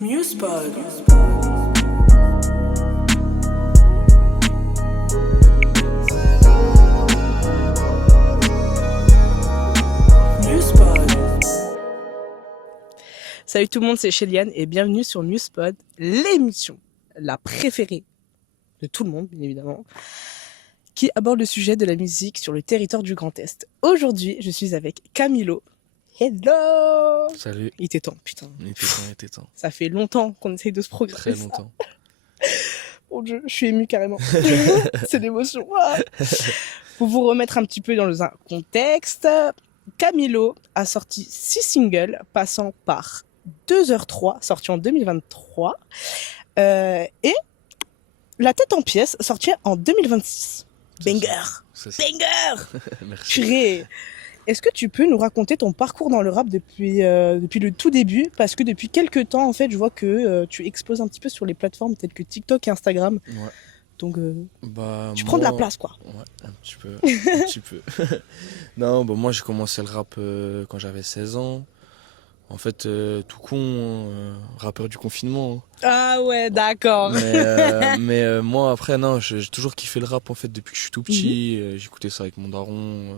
Musepod. Musepod. Salut tout le monde, c'est Chéliane et bienvenue sur Musepod, l'émission la préférée de tout le monde, bien évidemment, qui aborde le sujet de la musique sur le territoire du Grand Est. Aujourd'hui, je suis avec Camilo. Hello! Salut. Il était temps, putain. Il était temps. Ça fait longtemps qu'on essaye de se programmer. Très ça. longtemps. Mon Dieu, je suis émue carrément. C'est l'émotion. Ah. Pour vous remettre un petit peu dans un contexte, Camilo a sorti 6 singles passant par 2h03, sorti en 2023, et La tête en pièces, sorti en 2026. Banger! C'est ça. Banger! Merci. Purée! Est-ce que tu peux nous raconter ton parcours dans le rap depuis le tout début? Parce que depuis quelques temps, en fait, je vois que tu exploses un petit peu sur les plateformes telles que TikTok et Instagram. Ouais. Donc, Bah, tu prends de la place, quoi. Ouais, un petit peu. Un petit peu. Non, bah, moi j'ai commencé le rap quand j'avais 16 ans. En fait, tout con, rappeur du confinement. Ah ouais, d'accord. Mais moi après, non, j'ai toujours kiffé le rap en fait depuis que je suis tout petit. J'écoutais ça avec mon daron.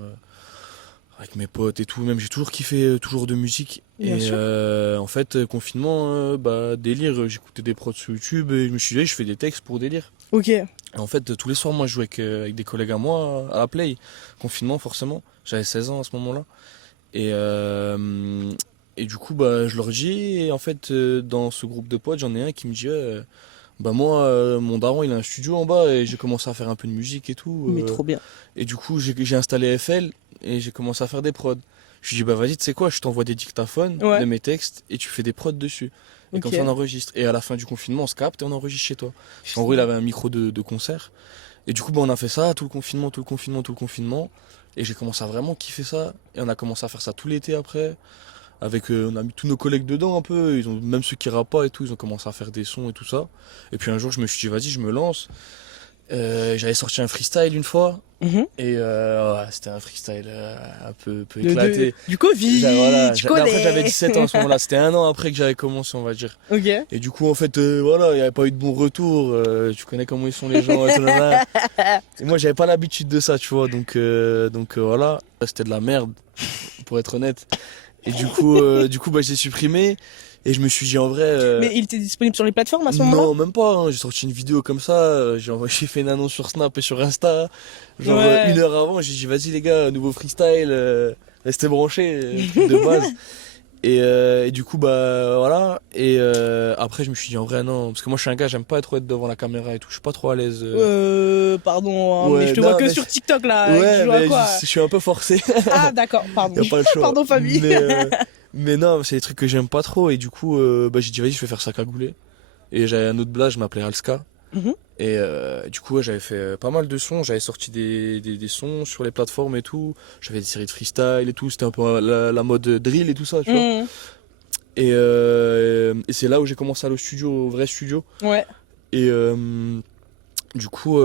Avec mes potes et tout, même j'ai toujours kiffé toujours de musique. Bien Et sûr. en fait, confinement, bah délire, j'écoutais des prods sur YouTube et je me suis dit, je fais des textes pour délire. Ok. Et en fait, tous les soirs, moi je jouais avec des collègues à moi à la Play. Confinement forcément, j'avais 16 ans à ce moment-là. Et, euh, et du coup, bah je leur dis, et en fait, dans ce groupe de potes, j'en ai un qui me dit, bah moi, mon daron il a un studio en bas et j'ai commencé à faire un peu de musique et tout. Mais trop bien. Et du coup, j'ai installé FL et j'ai commencé à faire des prods. Je lui dis, bah vas-y, tu sais quoi, je t'envoie des dictaphones Ouais. de mes textes et tu fais des prods dessus. Et Ok. comme ça, on enregistre. Et à la fin du confinement, on se capte et on enregistre chez toi. En gros, il avait un micro de concert. Et du coup, bah, on a fait ça tout le confinement, tout le confinement, tout le confinement. Et j'ai commencé à vraiment kiffer ça. Et on a commencé à faire ça tout l'été après. Avec, on a mis tous nos collègues dedans un peu. Ils ont, même ceux qui rappent pas et tout, ils ont commencé à faire des sons et tout ça. Et puis un jour, je me suis dit, vas-y, je me lance. J'avais sorti un freestyle une fois. Mhm. Et ouais, c'était un freestyle un peu éclaté. Du Covid, Voilà, tu mais après connais. j'avais 17 ans à ce moment-là, c'était un an après que j'avais commencé on va dire. Ok. Et du coup en fait voilà, il n'y avait pas eu de bon retour, tu connais comment ils sont les gens et tout là. Et moi j'avais pas l'habitude de ça tu vois, donc voilà, c'était de la merde pour être honnête. Et du coup bah j'ai supprimé et je me suis dit en vrai Mais il était disponible sur les plateformes à ce moment-là? non, même pas. Hein. J'ai sorti une vidéo comme ça. J'ai fait une annonce sur Snap et sur Insta. Genre Ouais. une heure avant, j'ai dit vas-y les gars, nouveau freestyle, restez branchés, truc de base. Et du coup bah voilà. Et après je me suis dit en vrai non, parce que moi je suis un gars, j'aime pas trop être devant la caméra et tout. Je suis pas trop à l'aise. Pardon, hein, Ouais, mais je te non, vois que mais sur TikTok là. ouais, Tu joues à mais quoi? je suis un peu forcé. Ah d'accord, pardon. Y a pas le choix. Pardon famille. Mais non, c'est des trucs que j'aime pas trop. Et du coup bah j'ai dit vas-y je vais faire ça cagoulé. Et j'avais un autre blaze, je m'appelais Alska. Mhm. Et du coup, ouais, j'avais fait pas mal de sons, j'avais sorti des sons sur les plateformes et tout. J'avais des séries de freestyle et tout, c'était un peu la mode drill et tout ça, tu vois. Mhm. Et c'est là où j'ai commencé à aller au studio, au vrai studio. Ouais. Et du coup,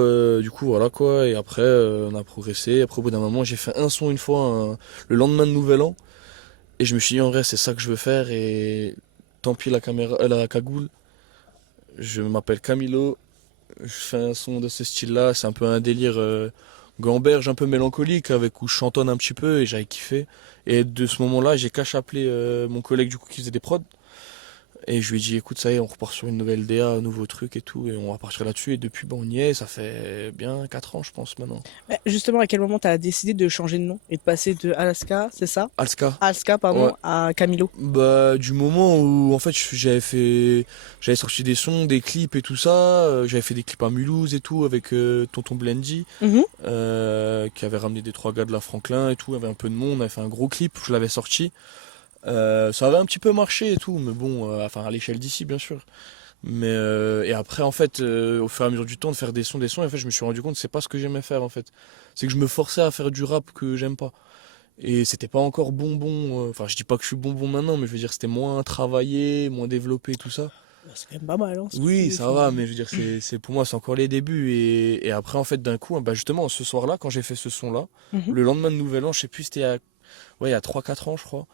voilà quoi. Et après, on a progressé. Après, au bout d'un moment, j'ai fait un son une fois, le lendemain de Nouvel An. Et je me suis dit, en vrai, c'est ça que je veux faire. Et tant pis la caméra, la cagoule. Je m'appelle Camilo. Je fais un son de ce style-là, c'est un peu un délire gamberge, un peu mélancolique, avec où je chantonne un petit peu et j'avais kiffé. Et de ce moment-là, j'ai qu'à appelé mon collègue du coup qui faisait des prods. Et je lui ai dit, écoute, ça y est, on repart sur une nouvelle DA, un nouveau truc et tout, et on va partir là-dessus. Et depuis, on y est, ça fait bien 4 ans, je pense, maintenant. Justement, à quel moment t'as décidé de changer de nom et de passer de Alaska, c'est ça? Alska. Alska, Ouais. pardon, à Camilo. Bah, du moment où, en fait, j'avais sorti des sons, des clips et tout ça, j'avais fait des clips à Mulhouse et tout, avec Tonton Blendy. Mhm. Qui avait ramené des 3 gars de la Franklin et tout, il y avait un peu de monde, on avait fait un gros clip, je l'avais sorti. Ça avait un petit peu marché et tout, mais bon, enfin à l'échelle d'ici bien sûr. Et après en fait, au fur et à mesure du temps de faire des sons, et en fait je me suis rendu compte que c'est pas ce que j'aimais faire en fait. C'est que je me forçais à faire du rap que j'aime pas. Et c'était pas encore bonbon, enfin je dis pas que je suis bonbon maintenant, mais je veux dire c'était moins travaillé, moins développé tout ça. Bah, c'est quand même pas mal, hein, ce que Oui, tu ça fais. va, mais je veux dire, pour moi, c'est encore les débuts. Et après, en fait, d'un coup, bah justement, ce soir-là, quand j'ai fait ce son-là, Mhm. le lendemain de Nouvel An, je sais plus, c'était ouais, il y a 3 4 ans, je crois.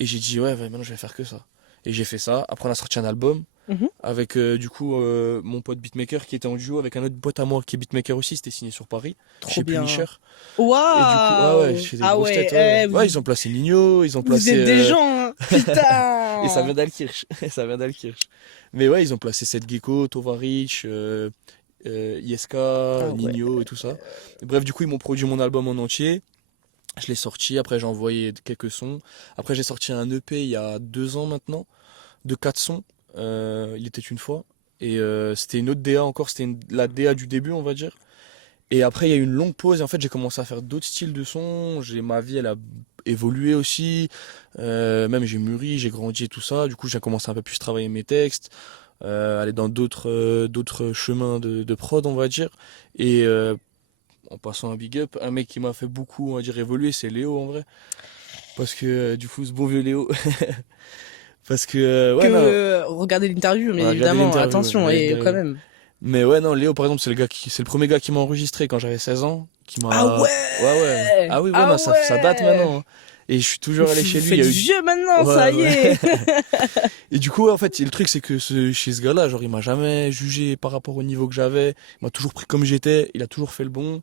Et j'ai dit, ouais, maintenant, je vais faire que ça. Et j'ai fait ça. Après, on a sorti un album Mhm. avec du coup mon pote beatmaker qui était en duo avec un autre pote à moi qui est beatmaker aussi. C'était signé sur Paris, Trop chez bien. Punisher. Et du coup, ah ouais, Waouh! j'ai des Ah grosses ouais, têtes, ouais. Ouais, vous, ils ont placé Nino, ils ont vous placé. êtes des gens, hein. Et ça Putain! vient d'Alkirch. Ça vient d'Alkirch. Mais ouais, ils ont placé Seth Gecko, Tovarich, ISK, Ah ouais. Nino et tout ça. Et bref, du coup, ils m'ont produit mon album en entier. Je l'ai sorti, après j'ai envoyé quelques sons. Après j'ai sorti un EP il y a 2 ans maintenant, de 4 sons. Il était une fois. Et c'était une autre DA encore, c'était la DA du début on va dire. Et après il y a eu une longue pause et en fait j'ai commencé à faire d'autres styles de sons. Ma vie elle a évolué aussi. Même j'ai mûri, j'ai grandi et tout ça. Du coup j'ai commencé un peu plus travailler mes textes. Aller dans d'autres chemins de prod on va dire. Et en passant un big up, un mec qui m'a fait beaucoup on va dire évoluer c'est Léo en vrai. Parce que du coup, ce bon vieux Léo. Parce que, Que ouais, non, regardez l'interview, on mais a regardé évidemment, l'interview, ouais, attention, regardé et quand l'interview. même. Mais ouais, non, Léo, par exemple, c'est le premier gars qui m'a enregistré quand j'avais 16 ans. Qui Ah m'a. Ouais, ouais. ouais! Ah oui, ouais, Ah non, ça date ouais! maintenant, hein. Et je suis toujours allé Vous chez lui. Il faites y a eu. vieux maintenant, Ouais, ça y ouais. est! Et du coup, en fait, le truc, c'est que chez ce gars-là, genre, il m'a jamais jugé par rapport au niveau que j'avais. Il m'a toujours pris comme j'étais. Il a toujours fait le bon,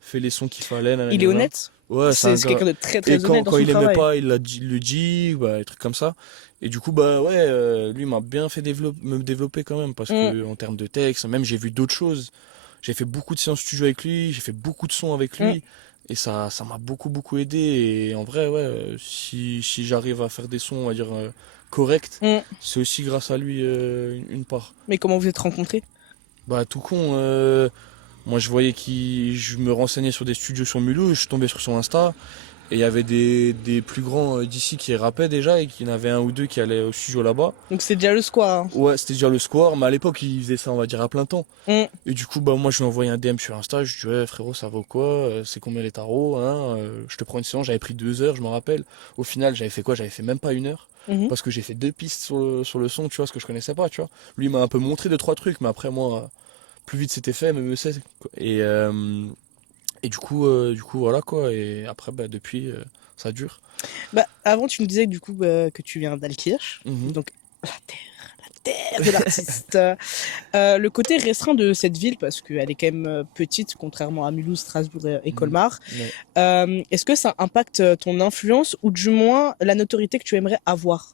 fait les sons qu'il fallait, Il est nanana. honnête. Ouais, c'est un C'est gars. quelqu'un de très Et très honnête dans quand son il aimait travail. pas, il le dit, bah, des trucs comme ça. Et du coup, bah ouais, lui m'a bien fait me développer quand même, parce Mm, que en termes de texte, même j'ai vu d'autres choses. J'ai fait beaucoup de séances studio avec lui, j'ai fait beaucoup de sons avec mm, lui, et ça m'a beaucoup aidé. Et en vrai, ouais, si j'arrive à faire des sons, on va dire, corrects, mm. c'est aussi grâce à lui, une part. Mais comment vous êtes rencontrés? Bah, tout con, moi je voyais je me renseignais sur des studios sur Mulhouse, je suis tombé sur son Insta. Et il y avait des plus grands d'ici qui rappaient déjà et qu'il y en avait un ou deux qui allaient au studio là-bas. Donc c'est déjà le square, hein. Ouais, c'était déjà le score, mais à l'époque ils faisaient ça on va dire à plein temps. Mm. Et du coup bah moi je lui ai envoyé un DM sur Insta, je lui ai dit ouais frérot ça vaut quoi, c'est combien les tarots, hein, je te prends une séance, j'avais pris 2 heures je me rappelle. Au final j'avais fait quoi? J'avais fait même pas 1 heure. Mhm. Parce que j'ai fait 2 pistes sur le son, tu vois, ce que je connaissais pas, tu vois. Lui il m'a un peu montré 2 3 trucs, mais après moi, plus vite c'était fait, mieux c'est. Et du coup voilà quoi, et après bah depuis ça dure. Bah, avant, tu me disais du coup que tu viens d'Alkirch, Mhm. donc la terre de l'artiste. Le côté restreint de cette ville, parce qu'elle est quand même petite, contrairement à Mulhouse, Strasbourg et Mhm. Colmar, Ouais. est-ce que ça impacte ton influence ou du moins la notoriété que tu aimerais avoir?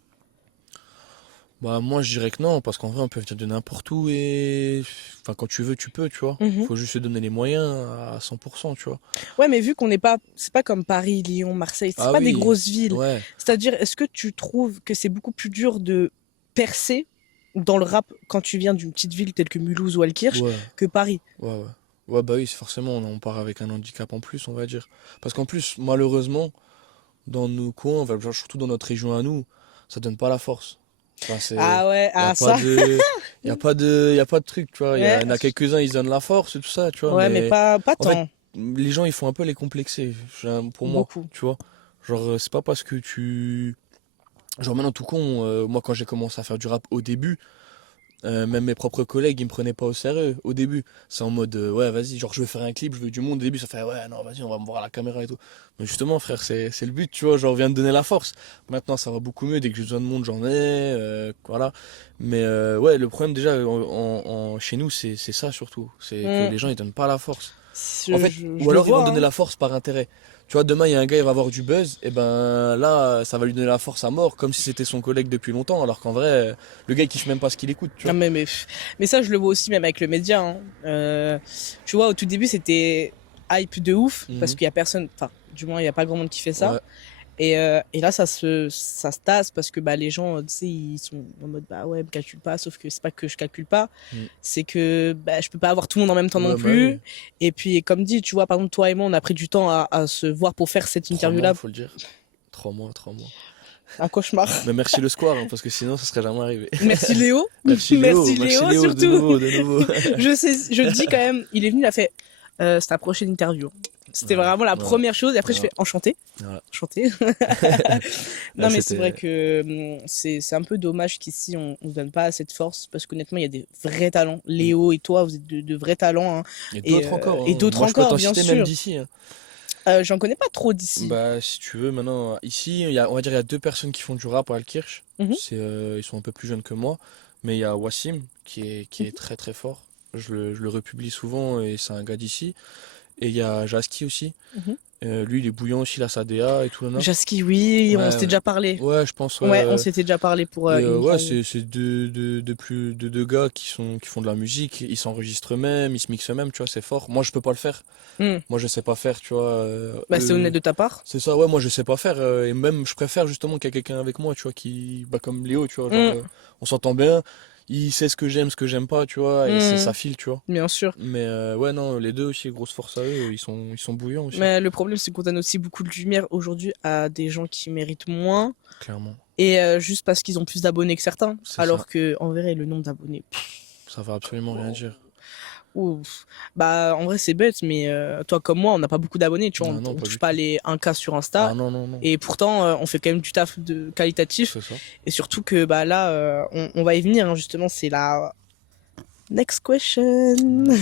Bah moi je dirais que non, parce qu'en vrai on peut venir de n'importe où et enfin quand tu veux tu peux, tu vois. Mhm. Faut juste se donner les moyens à 100%, tu vois. Ouais, mais vu qu'on n'est pas, c'est pas comme Paris, Lyon, Marseille, c'est Ah pas des oui, grosses villes. ouais, C'est-à-dire, est-ce que tu trouves que c'est beaucoup plus dur de percer dans le rap quand tu viens d'une petite ville telle que Mulhouse ou Alkirch ouais, que Paris? ouais. Ouais bah oui, c'est forcément on part avec un handicap en plus, on va dire. Parce qu'en plus, malheureusement, dans nos coins, enfin, genre, surtout dans notre région à nous, ça donne pas la force. Enfin, Ah ouais, y a ah pas ça. de, y a pas de truc, tu vois. Ouais, Y en a quelques-uns, ils donnent la force et tout ça, tu vois. ouais, mais Mais pas en fait, tant. les gens, ils font un peu les complexer, pour moi, Beaucoup. tu vois. Genre, c'est pas parce que genre maintenant tout con, moi quand j'ai commencé à faire du rap au début, même mes propres collègues, ils me prenaient pas au sérieux au début. C'est en mode, ouais, vas-y, genre je veux faire un clip, je veux du monde. Au début, ça fait, ouais, non, vas-y, on va me voir à la caméra et tout. Mais justement, frère, c'est le but, tu vois, genre, on vient de donner la force. Maintenant, ça va beaucoup mieux. Dès que j'ai besoin de monde, j'en ai, voilà. Mais ouais, le problème déjà, chez nous, c'est ça surtout. C'est que Mm. les gens, ils donnent pas la force. En fait, Je ou le alors ils vont vois, donner hein. la force par intérêt. Tu vois, demain, il y a un gars, il va avoir du buzz, et ben là, ça va lui donner la force à mort, comme si c'était son collègue depuis longtemps, alors qu'en vrai, le gars, il kiffe même pas ce qu'il écoute, tu Non, vois. mais ça, je le vois aussi même avec le média, hein. Tu vois, au tout début, c'était hype de ouf, parce Mhm. qu'il y a personne, enfin, du moins, il y a pas grand monde qui fait ça. Ouais. Et là, ça se tasse parce que bah, les gens, tu sais, ils sont en mode bah ouais, me calcule pas, sauf que c'est pas que je calcule pas, Mm. c'est que bah, je peux pas avoir tout le monde en même temps non Ouais, bah plus. oui. Et puis, comme dit, tu vois, par exemple, toi et moi, on a pris du temps à se voir pour faire cette 3 mois, interview-là. faut le dire. 3 mois, 3 mois. Un cauchemar. Mais merci le square, hein, parce que sinon, ça serait jamais arrivé. Merci Léo. Merci Merci Léo, de surtout. nouveau, de nouveau. Je dis quand même, il est venu, il a fait c'est ta prochaine interview. C'était Voilà, vraiment la voilà, première chose. Et après, je voilà, fais enchanté. voilà. Enchanté. Là, Non, mais c'est vrai c'était. que c'est un peu dommage qu'ici, on ne donne pas assez de force. Parce qu'honnêtement, il y a des vrais talents. Mm. Léo et toi, vous êtes de vrais talents, hein. Et d'autres encore, Et hein. d'autres Moi, je peux encore, t'en bien citer même sûr. d'ici, hein. J'en connais pas trop d'ici. Bah, si tu veux, maintenant, ici, on va dire, il y a 2 personnes qui font du rap à Alkirch. Mhm, Ils sont un peu plus jeunes que moi. Mais il y a Wassim qui est très très fort. Je le republie souvent et c'est un gars d'ici. Et il y a Jaski aussi. mhm. Lui, il est bouillant aussi, il a sa DA et tout, là. Jaski, oui, on Ouais, s'était ouais. déjà parlé. Ouais, je pense, ouais. Ouais, on s'était déjà parlé pour Et une ouais, interview. c'est deux gars qui font de la musique, ils s'enregistrent même, ils se mixent eux-mêmes, tu vois, c'est fort. Moi, je peux pas le faire. Hmm. Moi, je sais pas faire, tu vois. Bah, c'est honnête Eux, de ta part. c'est ça, ouais, moi, je sais pas faire. Et même, je préfère justement qu'il y ait quelqu'un avec moi, tu vois, bah, comme Léo, tu vois, genre, Hmm, on s'entend bien, il sait ce que j'aime pas, tu vois, et c'est hmm, ça file, tu vois. bien sûr. Mais ouais, non, les deux aussi, grosse force à eux, ils sont bouillants aussi, Mais le problème, c'est qu'on donne aussi beaucoup de lumière aujourd'hui à des gens qui méritent moins. clairement. Et juste parce qu'ils ont plus d'abonnés que certains. C'est ça. Alors que, en vrai, le nombre d'abonnés. Ça veut absolument rien dire. Ouf. Bah, en vrai, c'est bête, mais toi comme moi, on n'a pas beaucoup d'abonnés, tu vois, Ah non, on pas touche du pas tout. les 1K sur Ah Insta, non, non, non. et pourtant, on fait quand même du taf de qualitatif, C'est ça. et surtout que, bah là, on va y venir, hein, justement, c'est la next question. Ouais.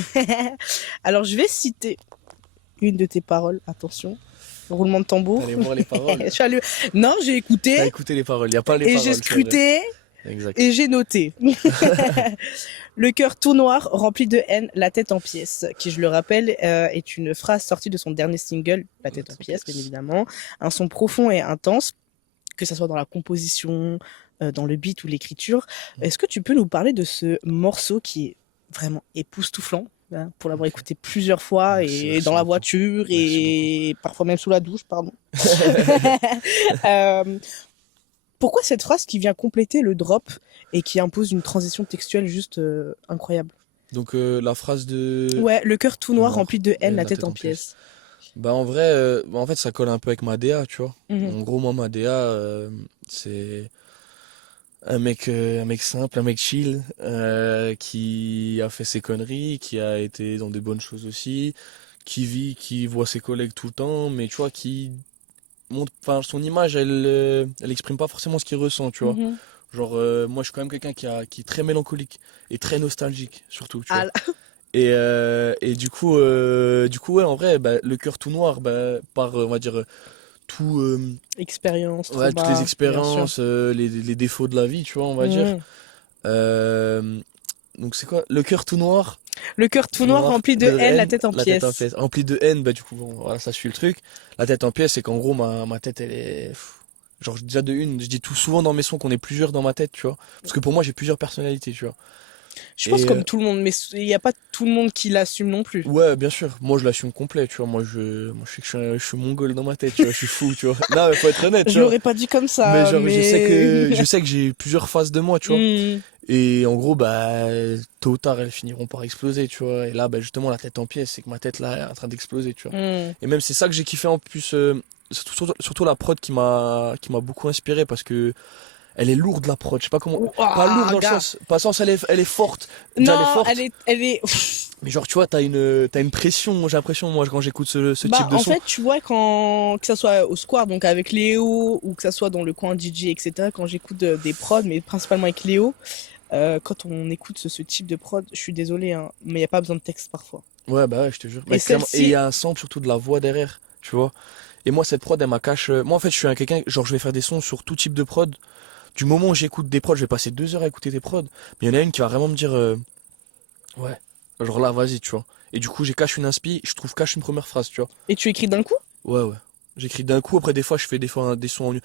Alors, je vais citer une de tes paroles, attention, roulement de T'es tambour. allé voir les Je paroles. suis allée- Non, j'ai écouté, T'as écouté les paroles. Il n'y a pas les et j'ai paroles, c'est vrai. scruté, Exact. et j'ai noté. Le cœur tout noir, rempli de haine, la tête en pièces, qui, je le rappelle, est une phrase sortie de son dernier single, La La tête en tête en pièces, bien pièces. évidemment. Un son profond et intense, que ce soit dans la composition, dans le beat ou l'écriture. Est-ce que tu peux nous parler de ce morceau qui est vraiment époustouflant, hein, pour l'avoir Ok. écouté plusieurs fois, Merci, et merci dans la beaucoup. voiture, Merci beaucoup. et parfois même sous la douche, pardon. Euh, Pourquoi cette phrase qui vient compléter le drop et qui impose une transition textuelle juste incroyable? Donc la phrase de Ouais, le cœur tout tout noir rempli noir, de haine, haine, la la tête tête en en pièces. pièces. Bah en vrai, en fait ça colle un peu avec ma DA, tu vois. Mhm. En gros moi ma DA c'est un mec simple, un mec chill, qui a fait ses conneries, qui a été dans des bonnes choses aussi, qui voit ses collègues tout le temps, mais tu vois qui montre, enfin son image elle exprime pas forcément ce qu'il ressent, tu vois. Mhm. Genre, moi, je suis quand même quelqu'un qui est très mélancolique et très nostalgique, surtout, tu Ah, vois. Et du coup, ouais, en vrai, bah, le cœur tout noir, bah, par, on va dire, tout, expérience, ouais, toutes les trauma, bien sûr. expériences, les défauts de la vie, tu vois, on va dire. Mhm. Euh, donc, c'est quoi? Le cœur Le cœur tout tout noir noir, rempli de de haine, la haine, tête en la tête en pièces. pièces. Rempli de haine, bah, du coup, bon, voilà, ça suit le truc. La tête en pièces, c'est qu'en gros, ma tête, elle est. Genre, déjà de une, je dis tout souvent dans mes sons qu'on est plusieurs dans ma tête, tu vois. Parce que pour moi, j'ai plusieurs personnalités, tu vois. Je pense Et comme tout le monde, mais il n'y a pas tout le monde qui l'assume non plus. ouais, bien sûr, moi je l'assume complet, tu vois. Moi je sais que je suis mongol dans ma tête, tu vois, je suis fou, tu vois. Non, mais faut être honnête, tu Je vois. l'aurais pas dit comme Mais ça, genre, mais... je sais que j'ai plusieurs faces de moi, tu vois. Mhm. Et en gros, bah, tôt ou tard, elles finiront par exploser, tu vois. Et là, bah, justement, la tête en pièces, c'est que ma tête là est en train d'exploser, tu vois. Mhm. Et même c'est ça que j'ai kiffé en plus, surtout la prod qui m'a beaucoup inspiré parce que elle est lourde la prod, je sais pas comment, pas lourde Ouah, dans le gars. sens, pas sens elle est forte, déjà elle est Non, elle forte. est, elle est. Mais genre, tu vois, t'as une pression, j'ai l'impression, moi, quand j'écoute ce Bah, type de en son. fait, tu vois, que ça soit au square, donc avec Léo, ou que ça soit dans le coin DJ, etc., quand j'écoute des prods, mais principalement avec Léo, quand on écoute ce type de prod, je suis désolée, hein, mais il n'y a pas besoin de texte parfois. Ouais, bah ouais, je te jure. Et Mais clairement, et il y celle-ci, a un sample surtout de la voix derrière, tu vois. Et moi, cette prod, elle m'a cache. Moi, en fait, je suis un quelqu'un, genre, je vais faire des sons sur tout type de prod. Du moment où j'écoute des prods, je vais passer 2 heures à écouter des prods. Mais il y en a une qui va vraiment me dire, ouais, genre là, vas-y, tu vois. Et du coup, j'ai cache une inspi, je trouve cache une première phrase, tu vois. et tu écris d'un coup? Ouais, ouais. J'écris d'un coup, après, des fois, je fais des fois des sons en.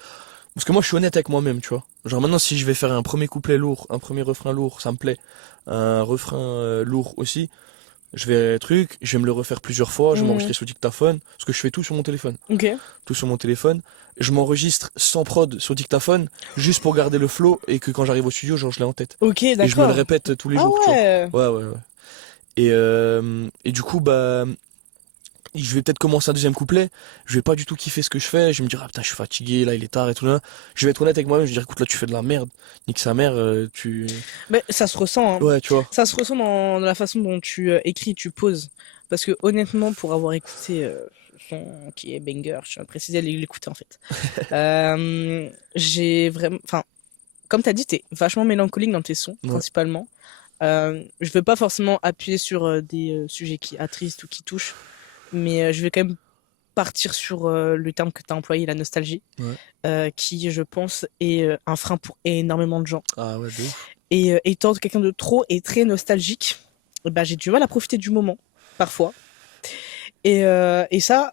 Parce que moi, je suis honnête avec moi-même, tu vois. Genre, maintenant, si je vais faire un premier couplet lourd, un premier refrain lourd, ça me plaît. Un refrain lourd aussi. Je vais me le refaire plusieurs fois, je vais Mhm. m'enregistrer sur dictaphone, parce que je fais tout sur mon téléphone. Ok. Tout sur mon téléphone. Je m'enregistre sans prod sur dictaphone, juste pour garder le flow, et que quand j'arrive au studio, genre je l'ai en tête. Ok, Et je me le d'accord. répète tous les Ah jours, tu vois. ouais. Ouais, ouais, ouais. Et du coup, bah, je vais peut-être commencer un deuxième couplet, je vais pas du tout kiffer ce que je fais, je vais me dire, ah putain, je suis fatigué, là, il est tard et tout là. Je vais être honnête avec moi-même, je vais dire, écoute, là, tu fais de la merde, nique sa mère, tu. Mais ça se ressent, hein. Ouais, tu vois. Ça se ressent dans la façon dont tu écris, tu poses. Parce que honnêtement, pour avoir écouté ce son qui est banger, je tiens à préciser, l'écouter en fait. J'ai vraiment, enfin, comme t'as dit, t'es vachement mélancolique dans tes sons, Ouais. principalement. Je veux pas forcément appuyer sur des sujets qui attristent ou qui touchent, mais je vais quand même partir sur le terme que tu as employé, la nostalgie, Ouais. qui, je pense, est un frein pour énormément de gens. Ah ouais, de ouf. Et étant quelqu'un de trop et très nostalgique, bah, j'ai du mal à profiter du moment, parfois. Et ça,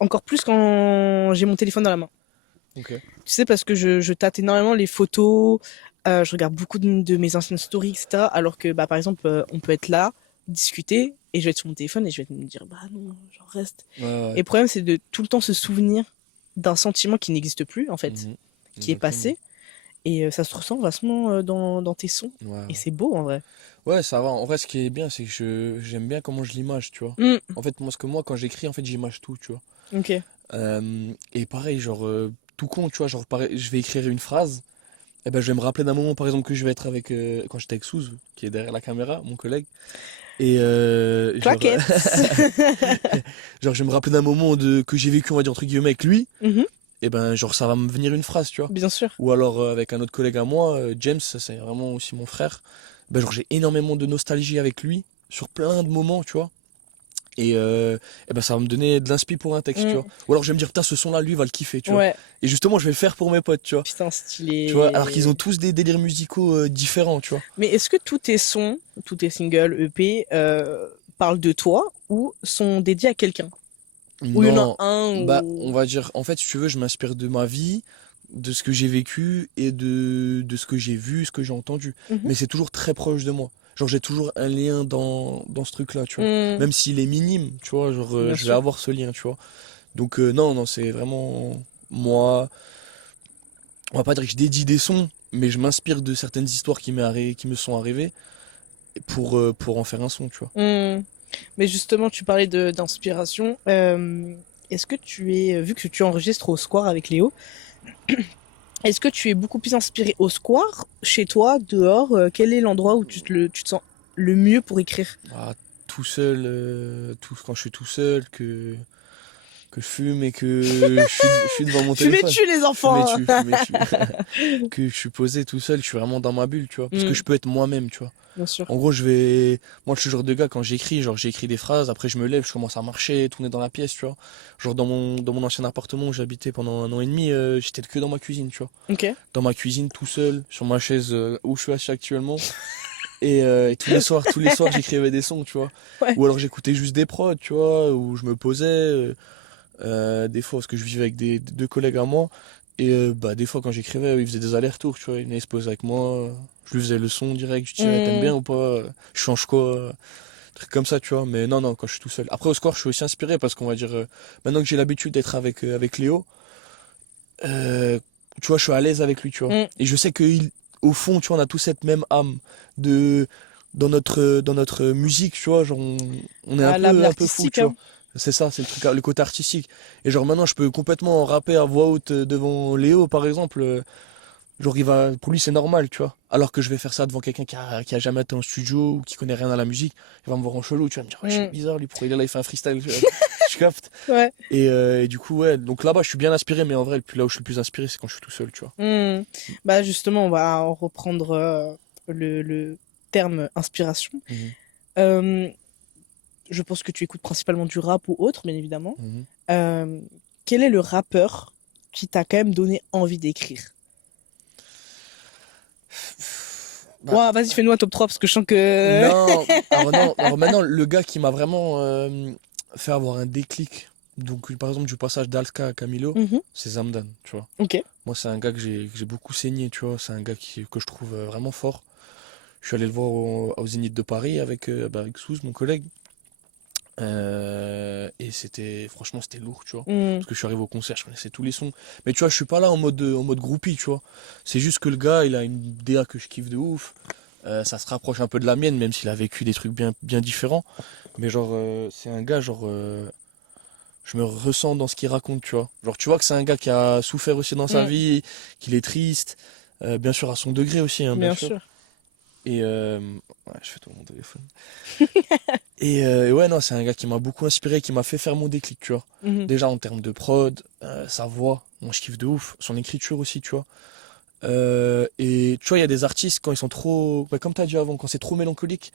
encore plus quand j'ai mon téléphone dans la main. Ok. Tu sais, parce que je tâte énormément les photos, je regarde beaucoup de mes anciennes stories, etc. Alors que, bah, par exemple, on peut être là, discuter, et je vais être sur mon téléphone et je vais me dire, bah non, j'en reste. Ouais, ouais. Et le problème, c'est de tout le temps se souvenir d'un sentiment qui n'existe plus, en fait, Mhm. qui est Exactement. passé. Et ça se ressent vachement dans tes sons. Ouais, Et ouais. c'est beau, en vrai. Ouais, ça va. En vrai, ce qui est bien, c'est que j'aime bien comment je l'image, tu vois. Mm, En fait, moi, quand j'écris, en fait, j'image tout, tu vois. ok. Et pareil, genre, tout con, tu vois, genre, pareil, je vais écrire une phrase, et ben, je vais me rappeler d'un moment, par exemple, que je vais être avec, quand j'étais avec Souz, qui est derrière la caméra, mon collègue. Et genre, Claquettes. genre, je vais me rappeler d'un moment que j'ai vécu, on va dire, entre guillemets, avec lui, Mhm, et ben, genre, ça va me venir une phrase, tu vois. bien sûr. Ou alors, avec un autre collègue à moi, James, ça, c'est vraiment aussi mon frère. Ben, genre, j'ai énormément de nostalgie avec lui, sur plein de moments, tu vois. Et ben ça va me donner de l'inspi pour un texte, tu Mm, vois. Ou alors je vais me dire, putain, ce son-là, lui, va le kiffer, tu vois. ouais, Et justement, je vais le faire pour mes potes, tu vois. putain, Tu vois, alors qu'ils ont stylé. tous des délires musicaux différents, tu vois. Mais est-ce que tous tes sons, tous tes singles, EP, parlent de toi ou sont dédiés à quelqu'un? Ou il y en a Non, un bah, on où... va dire, en fait, si tu veux, je m'inspire de ma vie, de ce que j'ai vécu et de ce que j'ai vu, ce que j'ai entendu. Mhm. Mais c'est toujours très proche de moi. Genre, j'ai toujours un lien dans ce truc-là, tu vois. Mm, Même s'il est minime, tu vois, genre, bien je vais sûr. avoir ce lien, tu vois. Donc, non, non, c'est vraiment moi. On va pas dire que je dédie des sons, mais je m'inspire de certaines histoires qui me sont arrivées pour en faire un son, tu vois. Mm. Mais justement, tu parlais d'inspiration. Est-ce que tu es, vu que tu enregistres au Square avec Léo, est-ce que tu es beaucoup plus inspiré au Square, chez toi, dehors? Quel est l'endroit où tu te sens le mieux pour écrire? Ah, tout seul, quand je suis tout seul, que je fume et que je suis devant mon téléphone. Fumez-tu, les enfants! Fumez tu. Que je suis posé tout seul, je suis vraiment dans ma bulle, tu vois. Parce que Mm, je peux être moi-même, tu vois. bien sûr. En gros, moi, je suis le genre de gars, quand j'écris, genre, j'écris des phrases, après je me lève, je commence à marcher, tourner dans la pièce, tu vois. Genre, dans mon ancien appartement où j'habitais pendant 1 an et demi, j'étais que dans ma cuisine, tu vois. Ok. Dans ma cuisine, tout seul, sur ma chaise où je suis assis actuellement. Et tous les soirs, j'écrivais des sons, tu vois. Ouais. Ou alors j'écoutais juste des prods, tu vois, où je me posais, des fois, parce que je vivais avec deux collègues à moi. Et bah, des fois, quand j'écrivais, ils faisaient des allers-retours, tu vois. Ils venaient se poser avec moi, je lui faisais le son direct, je disais, t'aimes Mm, bien ou pas? Je change quoi? Truc comme ça, tu vois. Mais non, non, quand je suis tout seul. Après, au score, je suis aussi inspiré parce qu'on va dire, maintenant que j'ai l'habitude d'être avec Léo, euh, tu vois, je suis à l'aise avec lui, tu vois. mm. Et je sais au fond, tu vois, on a tous cette même âme de, dans notre musique, tu vois, genre, on est Ah, l'âme un peu fou, artistique, tu vois. hein. C'est ça, c'est le truc, le côté artistique. Et genre, maintenant, je peux complètement rapper à voix haute devant Léo, par exemple. Genre, pour lui, c'est normal, tu vois. Alors que je vais faire ça devant quelqu'un qui a jamais été en studio ou qui connaît rien à la musique. Il va me voir en chelou, tu vas me dire, ouais, je suis Mm, bizarre, lui, pourquoi il est là, il fait un freestyle. Je capte. ouais. Et du coup, ouais, donc là-bas, je suis bien inspiré, mais en vrai, là où je suis le plus inspiré, c'est quand je suis tout seul, tu vois. Hmm. Bah justement, on va en reprendre le terme inspiration. Mhm, Euh, je pense que tu écoutes principalement du rap ou autre, bien évidemment. mhm. Euh, quel est le rappeur qui t'a quand même donné envie d'écrire? Bah, Ouais, vas-y, fais-nous un top 3 parce que je sens que... non, alors non, alors maintenant, le gars qui m'a vraiment fait avoir un déclic, donc par exemple du passage d'Alska à Camilo, Mhm, c'est Zamdan, tu vois. ok. Moi, c'est un gars que j'ai beaucoup saigné, tu vois. C'est un gars que je trouve vraiment fort. Je suis allé le voir au Zénith de Paris avec Souz, mon collègue. Et franchement, c'était lourd, tu vois. Hmm, Parce que je suis arrivé au concert, je connaissais tous les sons. Mais tu vois, je suis pas là en mode groupie, tu vois. C'est juste que le gars, il a une DA que je kiffe de ouf. Ça se rapproche un peu de la mienne, même s'il a vécu des trucs bien, bien différents. Mais genre, c'est un gars, genre, je me ressens dans ce qu'il raconte, tu vois. Genre, tu vois que c'est un gars qui a souffert aussi dans sa hmm, vie, qu'il est triste. Bien sûr, à son degré aussi, hein, bien bien sûr. sûr. Et ouais, je fais tout mon téléphone. Et ouais, non, c'est un gars qui m'a beaucoup inspiré, qui m'a fait faire mon déclic, tu vois. Mhm, Déjà en termes de prod, sa voix, moi je kiffe de ouf. Son écriture aussi, tu vois. Et tu vois, il y a des artistes, quand ils sont trop, bah, comme t'as dit avant, quand c'est trop mélancolique,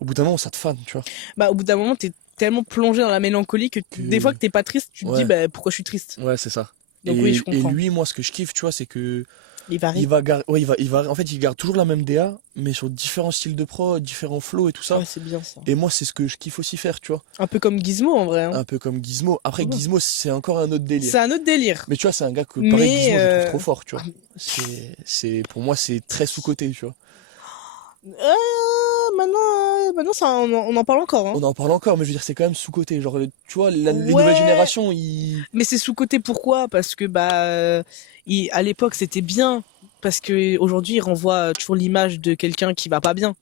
au bout d'un moment, ça te fane, tu vois. bah au bout d'un moment, tellement plongé dans la mélancolie que des fois que t'es pas triste, tu te dis, Ouais. bah, pourquoi je suis triste? Ouais, c'est ça. Donc oui, je Et comprends. lui, moi, ce que je kiffe, tu vois, c'est que Il varie. en fait, il garde toujours la même DA, mais sur différents styles de prod, différents flows et tout ça. Ouais, c'est bien ça. Et moi, c'est ce que je kiffe aussi faire, tu vois. Un peu comme Gizmo en vrai. Hein. Un peu comme Gizmo. Après, Ouais. Gizmo, c'est encore un autre délire. C'est un autre délire. Mais tu vois, c'est un gars que, pareil, Mais Gizmo, je le trouve trop fort, tu ah, vois. Pour moi, c'est très sous-coté, tu vois. maintenant ça, on en parle encore. Hein. On en parle encore, mais je veux dire, c'est quand même sous-coté. Genre, tu vois, les Ouais. nouvelles générations, ils. Mais c'est sous-coté pourquoi? Parce que à l'époque c'était bien. Parce que aujourd'hui il renvoie toujours l'image de quelqu'un qui va pas bien,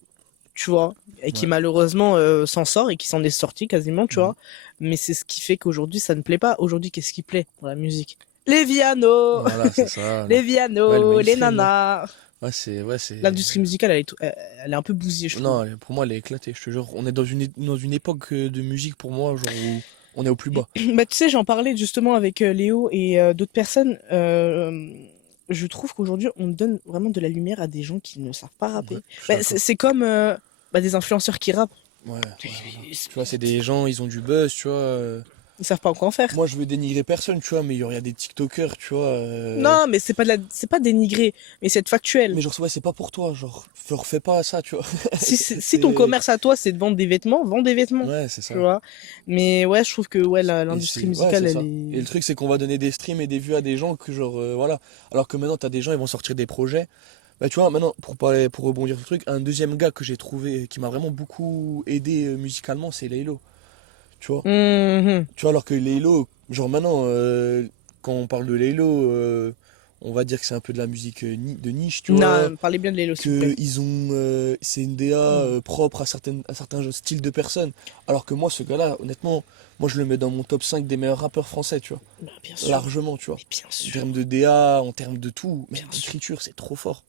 tu vois, et qui Ouais. malheureusement s'en sort et qui s'en est sorti quasiment, tu Mhm. vois. Mais c'est ce qui fait qu'aujourd'hui ça ne plaît pas. Aujourd'hui, qu'est-ce qui plaît dans la musique? Les Viano, Voilà, c'est ça. les Ouais, le Viano, les mainstream, là. nanas. Ouais, c'est. L'industrie musicale, elle est un peu bousillée, je trouve. Non, pour moi, elle est éclatée, je te jure. On est dans une époque de musique, pour moi, genre, où on est au plus bas. Bah, tu sais, j'en parlais justement avec Léo et d'autres personnes. Je trouve qu'aujourd'hui, on donne vraiment de la lumière à des gens qui ne savent pas rapper. Ouais, je suis Bah, d'accord. c'est comme des influenceurs qui rappent. Ouais. Tu vois, c'est des gens, ils ont du buzz, tu vois. Ils savent pas quoi en faire. Moi, je veux dénigrer personne, tu vois, mais il y a des TikTokers, tu vois. Non, mais c'est pas dénigré, mais c'est être factuel. Mais genre, ouais, c'est pas pour toi, genre, refais pas ça, tu vois. Si ton commerce à toi, c'est de vendre des vêtements, vends des vêtements. Ouais, c'est ça. Tu vois. Mais ouais, je trouve que ouais, l'industrie musicale, c'est elle ça. est. Et le truc, c'est qu'on va donner des streams et des vues à des gens que, genre, voilà. Alors que maintenant, t'as des gens, ils vont sortir des projets. Bah, tu vois, maintenant, pour rebondir sur le truc, un deuxième gars que j'ai trouvé, qui m'a vraiment beaucoup aidé musicalement, c'est Laylo. Tu vois. Mhm. Tu vois, alors que Laylo, genre maintenant, quand on parle de Laylo, on va dire que c'est un peu de la musique de niche, tu vois. Non, parlez bien de Lélo, s'il vous plaît. C'est une DA propre à certains styles de personnes. Alors que moi, ce gars-là, honnêtement, moi je le mets dans mon top 5 des meilleurs rappeurs français, tu vois. Bah, bien sûr. Largement, tu vois. Mais bien En sûr. termes de DA, en termes de tout, même Bien sûr. d'écriture, c'est trop fort.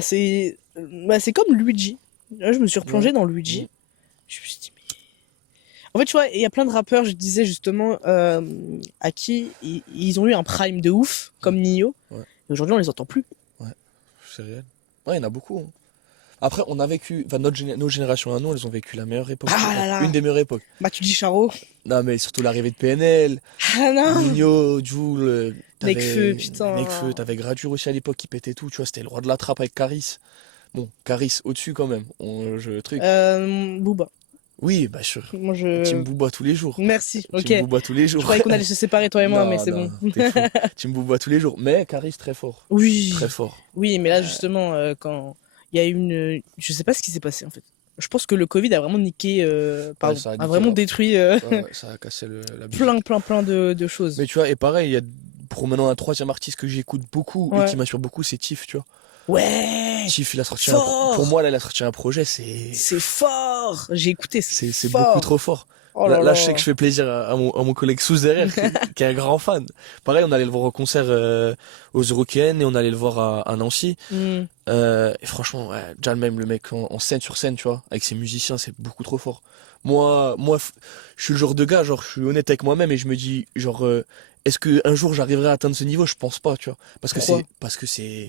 C'est comme Luigi. Là, je me suis replongé Ouais. dans Luigi. Mm. Je me suis dit, mais... En fait, tu vois, il y a plein de rappeurs, je disais justement, à qui ils ont eu un prime de ouf, comme Nio. Ouais. Et aujourd'hui, on les entend plus. Ouais, c'est réel. Ouais, il y en a beaucoup, hein. Après, on a vécu, enfin, nos générations à nous, elles ont vécu la meilleure époque. Ah là là. Une des meilleures époques. Bah, tu dis Charo. Non, mais surtout l'arrivée de PNL, Ah non. Nino, Jul, Nekfeu, putain. Nekfeu, t'avais Gradure aussi à l'époque qui pétait tout, tu vois, c'était le roi de la trappe avec Caris. Bon, Caris au-dessus quand même, truc. Booba. Oui, bah sûr. Moi, Team Booba tous les jours. Merci. Ok. Team Booba tous les Je jours. croyais qu'on allait se séparer, toi et moi, mais Non, c'est non, bon. t'es fou. Team Booba tous les jours. Mais Caris très fort. Oui. Très fort. Oui, mais là, justement, quand il y a je sais pas ce qui s'est passé, en fait. Je pense que le Covid a vraiment niqué, pardon, ça a a niqué, vraiment ouais. détruit Ouais, ça a cassé la musique. plein de choses. Mais tu vois, et pareil, il y a pour maintenant un troisième artiste que j'écoute beaucoup et Ouais. qui m'inspire beaucoup, c'est Tiff, tu vois. Ouais. Tiff, il a sorti Fort. pour moi, là, il a sorti un projet, c'est fort. J'ai écouté, c'est fort. beaucoup trop fort. Oh Là, là là, là. je sais que je fais plaisir à mon collègue sous derrière, qui est un grand fan. Pareil, on allait le voir au concert aux Eurokéennes et on allait le voir à Nancy. Mm. Et franchement, ouais, déjà même le mec en scène sur scène, tu vois, avec ses musiciens, c'est beaucoup trop fort. Moi, je suis le genre de gars, genre, je suis honnête avec moi-même et je me dis, genre, est-ce que un jour j'arriverai à atteindre ce niveau? Je pense pas, tu vois, Pourquoi parce que c'est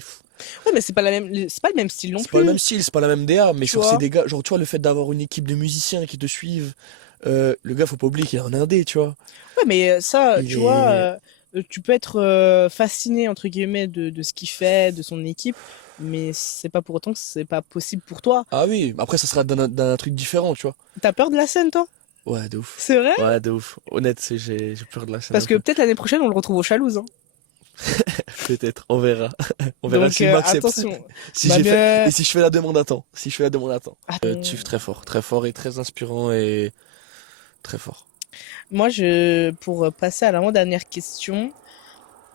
Ouais, mais c'est pas le même style non c'est plus. pas le même style, c'est pas la même DA, mais Tu genre vois. c'est des gars, genre tu vois le fait d'avoir une équipe de musiciens qui te suivent, le gars faut pas oublier qu'il est en indé, tu vois. Ouais, mais ça, Il tu vois, est tu peux être fasciné entre guillemets de ce qu'il fait, de son équipe, mais c'est pas pour autant que c'est pas possible pour toi. Ah oui, après ça sera d'un truc différent, tu vois. T'as peur de la scène, toi? Ouais, de ouf. C'est vrai? Ouais, de ouf. Honnête, j'ai peur de la scène Parce un que peu. peut-être l'année prochaine, on le retrouve au Chalouse. Hein. Peut-être, on verra. On verra Donc s'il m'accepte. attention. Si Bah, j'ai mais- fait et si je fais la demande à temps. Si je fais la demande à temps. Attends. Tiff très fort et très inspirant et très fort. Moi, pour passer à l'avant-dernière question,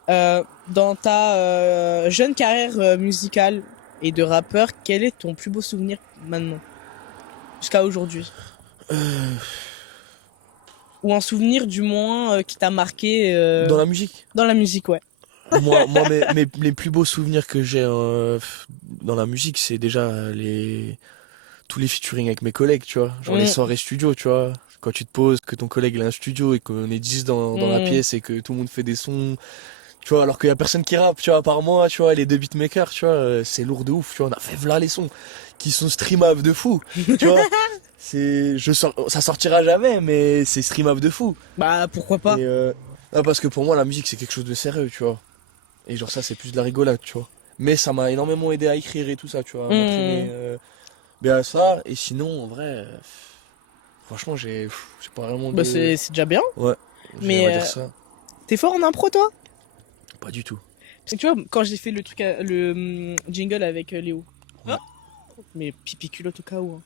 dans ta jeune carrière musicale et de rappeur, quel est ton plus beau souvenir maintenant, jusqu'à aujourd'hui? Ou un souvenir du moins qui t'a marqué Dans la musique. dans la musique, ouais. Moi les plus beaux souvenirs que j'ai dans la musique, c'est déjà tous les featuring avec mes collègues, tu vois. Genre les Mm. soirées studio, tu vois. Quand tu te poses, que ton collègue il a un studio et qu'on est 10 dans la Mm. pièce et que tout le monde fait des sons, tu vois, alors qu'il y a personne qui rappe, tu vois, à part moi, tu vois, les deux beatmakers, tu vois, c'est lourd de ouf, tu vois. On a fait v'là les sons qui sont streamables de fou, tu vois. Ça sortira jamais, mais c'est streamable de fou. Bah, pourquoi pas? Et, non, parce que pour moi, la musique, c'est quelque chose de sérieux, tu vois. Et genre, ça, c'est plus de la rigolade, tu vois. Mais ça m'a énormément aidé à écrire et tout ça, tu vois, à m'entraîner bien à ça. Et sinon, en vrai, franchement, j'ai pas vraiment Bah, de. c'est déjà bien. Ouais, Mais, on va dire ça. T'es fort en impro, toi? Pas du tout. Parce que tu vois, quand j'ai fait le truc, le jingle avec Léo. Ouais. Mais pipi culotte au cas où. Hein.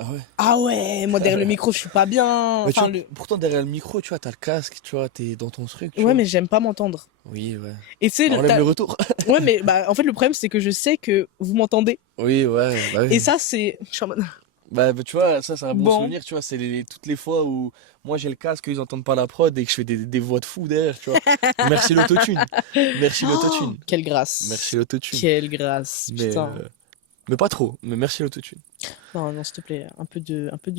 Ah ouais. Ah ouais, moi derrière le micro, je suis pas bien. Mais tu Enfin, vois, pourtant, derrière le micro, tu vois, t'as le casque, tu vois, t'es dans ton truc, tu Ouais, vois. mais j'aime pas m'entendre. Oui, ouais. Et tu sais, Enlève le retour. ouais, mais bah, en fait, le problème, c'est que je sais que vous m'entendez. Oui, ouais, bah oui. Et ça, c'est. Je suis en mode. Bah, tu vois, ça, c'est un bon Bon. souvenir, tu vois, c'est toutes les fois où moi j'ai le casque, ils entendent pas la prod et que je fais des voix de fou derrière, tu vois. Merci l'autotune. Merci l'autotune. Oh, quelle grâce. Merci l'autotune. Quelle grâce. Mais, Putain. mais pas trop, mais merci l'autotune. Non, non, s'il te plaît, un peu de. Un peu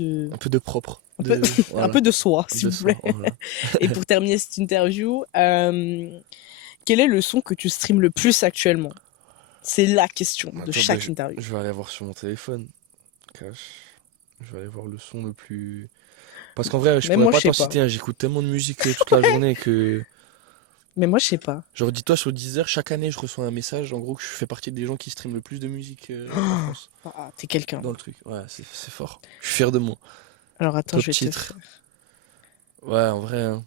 de propre. Un peu, Voilà. un peu de soi, s'il De vous ça, plaît. voilà. Et pour terminer cette interview, quel est le son que tu streames le plus actuellement? C'est la question de Attends, chaque bah, interview. je vais aller voir sur mon téléphone. Cache. Je vais aller voir le son le plus. Parce qu'en vrai, je Mais pourrais moi, pas je sais t'en pas. citer un, j'écoute tellement de musique toute la journée que. Mais moi, je sais pas. Genre, dis-toi, sur Deezer, chaque année, je reçois un message, en gros, que je fais partie des gens qui streament le plus de musique en France. Ah, t'es quelqu'un. Dans le truc, ouais, c'est fort. Je suis fier de moi. Alors attends, Top je vais te titre. faire. Ouais, en vrai, hein.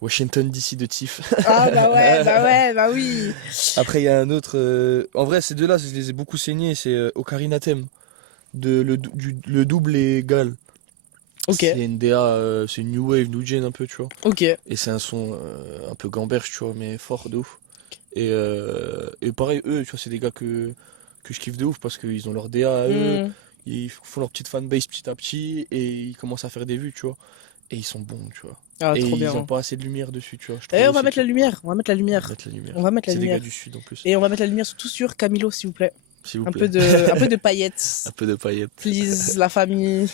Washington DC de Tiff. Ah bah ouais, bah oui. Après, il y a un autre. En vrai, ces deux-là, je les ai beaucoup saignés. C'est Ocarina Theme. Le double égal. Ok, C'est une DA, c'est une new wave, new gen un peu, tu vois. ok. Et c'est un son un peu gamberge, tu vois, mais fort de ouf. Et pareil, eux, tu vois, c'est des gars que je kiffe de ouf parce qu'ils ont leur DA à eux. Hmm. Ils font leur petite fanbase petit à petit et ils commencent à faire des vues, tu vois. Et ils sont bons, tu vois. Ah, Et trop ils bien. ont pas assez de lumière dessus, tu vois. Je Eh, trouve on va aussi mettre la lumière, on va mettre la on va lumière. mettre la lumière. On va mettre la C'est des lumière. gars du sud en plus. Et on va mettre la lumière surtout sur Camilo, s'il vous plaît. S'il vous Un plaît. un peu de paillettes. Un peu de paillettes. Please, la famille.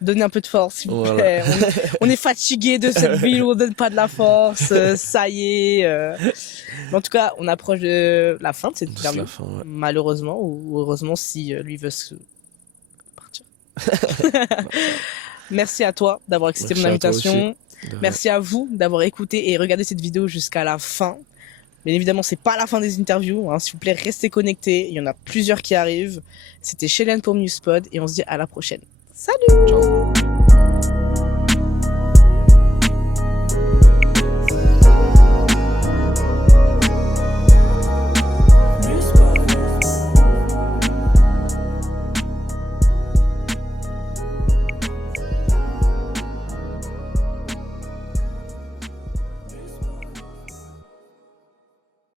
Donnez un peu de force, s'il vous Voilà. plaît. On est fatigué de cette ville où on donne pas de la force. Ça y est. Mais en tout cas, on approche de la fin de cette C'est interview. la fin, ouais. Malheureusement, ou heureusement si lui veut se partir. Merci à toi d'avoir accepté Merci mon à toi invitation. De rien. Merci à vous d'avoir écouté et regardé cette vidéo jusqu'à la fin. Bien évidemment, c'est pas la fin des interviews. Hein. S'il vous plaît, restez connectés. Il y en a plusieurs qui arrivent. C'était Shélène pour Newspod et on se dit à la prochaine. Salut! Ciao.